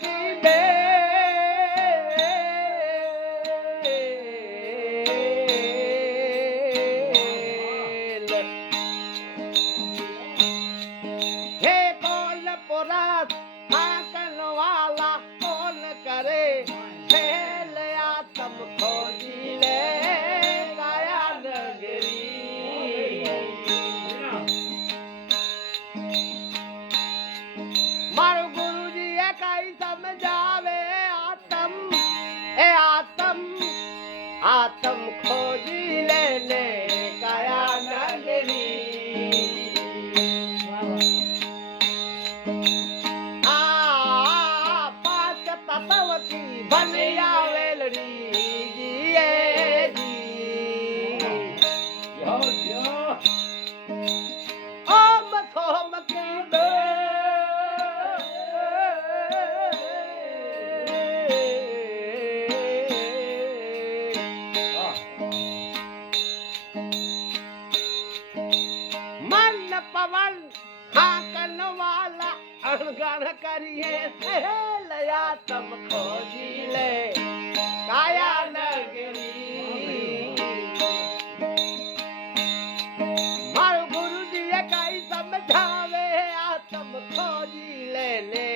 کي مے اے ل ل هه आतम खोजी ले, ले। रावण हाकन वाला अड़गर करिए लया तब खोजी ले काया नगरी मार गुरु जी कई समझावे आ तब खोजी ले ले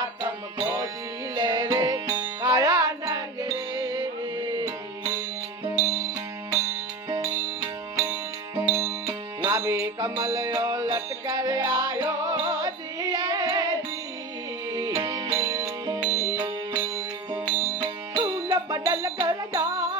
તમ ગોજી લે રે કાયા નગે રે નાભી કમલ યો લટકે આયો દીએ દીઉ ન બદલ ગળ જા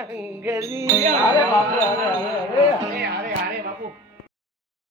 안 그래 안 그래 안 그래 안 그래